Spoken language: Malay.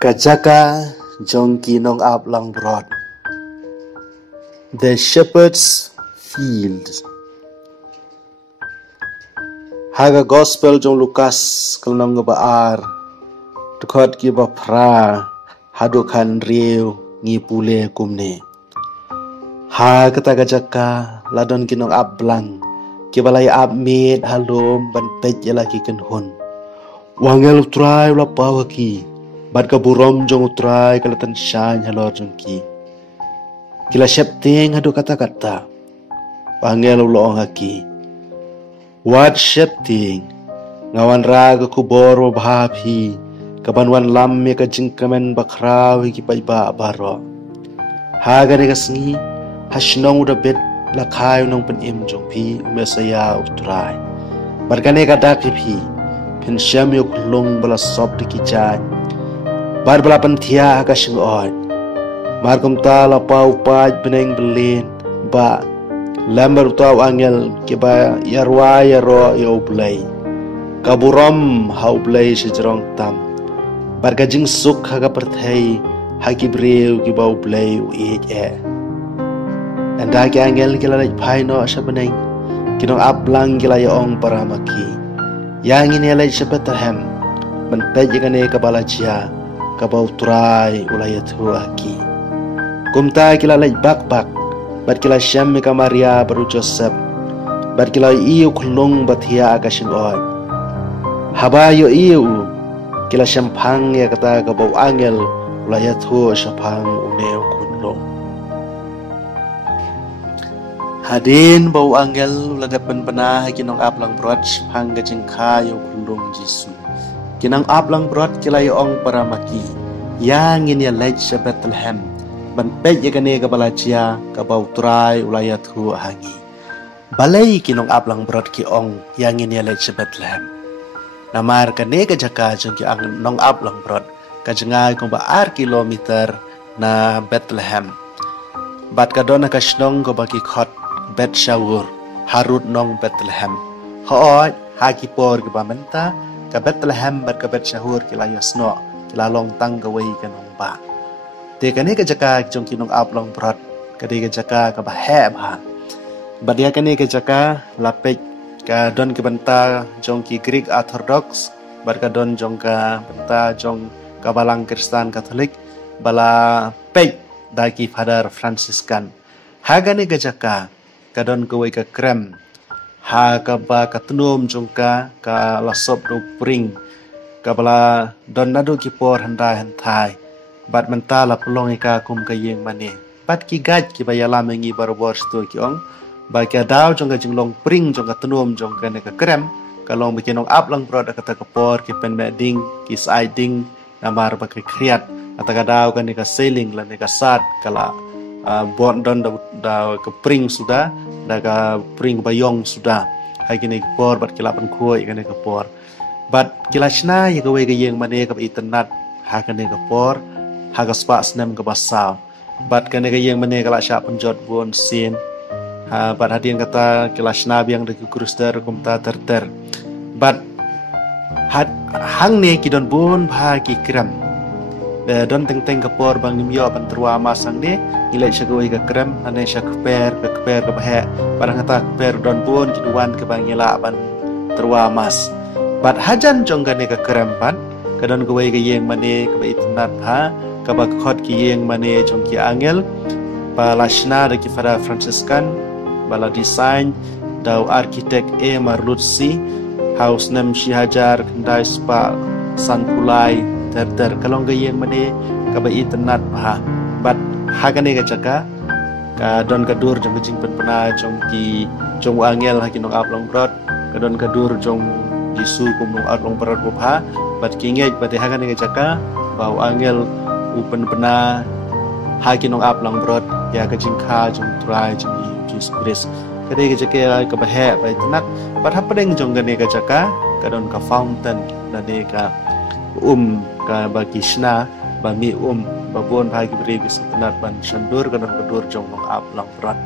Kajaka jongki nong ap lang broad. The shepherd's field. Haga gospel jong Lukas kalnong baar. Tukot ki ba pra hadukan riu ngi pule kumne. Ha kata kajaka ladon ki nong ap blang. Ki balai ap med halom ban pej laki ken hun. Wangel utrai la pawaki. Bad ka burom jong utrai kalatan shan halor jong ki. Kila shepting hadu kata-kata. Wangel uloong haki. Wat shepting. Ngawan raga kubor mabhapi. Kabanwan lamme ka jingkamen bakrawi ki paiba baro. Haga ne kasngi. Hasnong uda bet lakayo nong penim jong pi umesaya utrai. Barkane kadak pi. Pensyam yok long bala sob di kijan. Bar bala pentia ka singod. Markum ta la pau paj beneng belin ba lamber tau angel ke ba yarwa yaro yo blai. Kaburam hau blai sejrong tam. Bar ka jing suk ha ka perthai ha ki breu ki bau blai u e. Anda ki angel ki la phai no asha beneng kinong ablang ki la yong paramaki. Yang ini alai Bethlehem menpej gane kabala chia kabau turai ulayat huaki. Kumta kila laj bak bat kila syam ka Maria baru Joseph bat kila iu kulung bathia akashin oy. Habayo iu kila syampang ya kata kabau angel ulayat hu syapang uneu kunlong. Hadin bau angel uladapan penah kinong aplang brot hang gajeng kayo kulung Jisu. Kinang aplang brot kilayo ong paramaki. Yang ini lej sa Bethlehem. Banpej ya gane kabalajia kabau turai ulayat hu hangi. Balay kinong aplang brot ki ong yang ini lej sa Bethlehem. Namar kane kajaka jong ki ang nong aplang brot kajengay kung baar kilometer na Bethlehem. Bat kadona kasnong ko baki khot Bet Shawur, Harut nong Bethlehem. Hooj, haki por ke bamenta, ke Bethlehem bat ke Bet Shawur ke layas no, ke lalong tang gawai ke nong ba. Te kane ke jaka jong kinong aplong berat, ke de ke jaka ke baheb ha. Bat dia kane ke jaka lapek ke don ke benta jong ki Greek Orthodox, bat ke don jong ke benta jong ke balang Kristen Katolik, bala pek daki Father Franciscan. Hagane ke jaka kadon kawai ka krem ha ka ba katnum jongka ka lasop do pring ka bala don nadu ki por handa hentai bat mentala pelong ka kum ka yeng mane bat ki gaj ki ba yala mengi barobor sto ki ong ba ka daw jongka jinglong pring jongka tnum jongka ne ka krem ka long bikinong up lang produk kata ka por ki pen meding ki siding namar ba ka kriat ata ka daw ka ne ka sailing la ne ka sat kala bon don da kepring sudah da ka pring bayong sudah hai kini por bat kilapan kuoi kene ke por bat kilashna ye gawe ge yeng mane ka internet ha kene ke por ha ka spa snem ke basau bat kene ge yeng mane kala sya penjot bon sin ha bat hadin kata kilashna biang de kruster kumta terter bat hat hang ne kidon bon bha ki kram don teng kapor bang nimyo ban terwa masang ni ilai syagoi ka krem ane syak per ka bahe barang kata per don pun kiduan ke bang ila ban terwa mas bat hajan jonggane ka krem ban kadon gawai ka yeng mane ka itnat ha ka ba khot ki yeng mane jong ki angel balashna de ki Father Franciscan bala design daw architect E Marlutsi house nem shi hajar kendai spa san pulai ter kalong gayeng mane ka ba internet ha bat hagane ka jaka ka don ka dur jong jing pen pena jong ki jong angel ha kinong aplong brot ka don ka dur jong Jisu kum aplong brot ha bat kingej bat hagane ka jaka bau angel upen pena ha kinong aplong brot ya ka jing kha jong trai jong Jesus Christ ka de ka jaka ka ba he ba internet bat hapdeng jong gane ka jaka ka don ka fountain na de ka ka bagi shna ba mi babon bagi beri bisa tenar ban shandur kanon kedur jong nong ap lang berat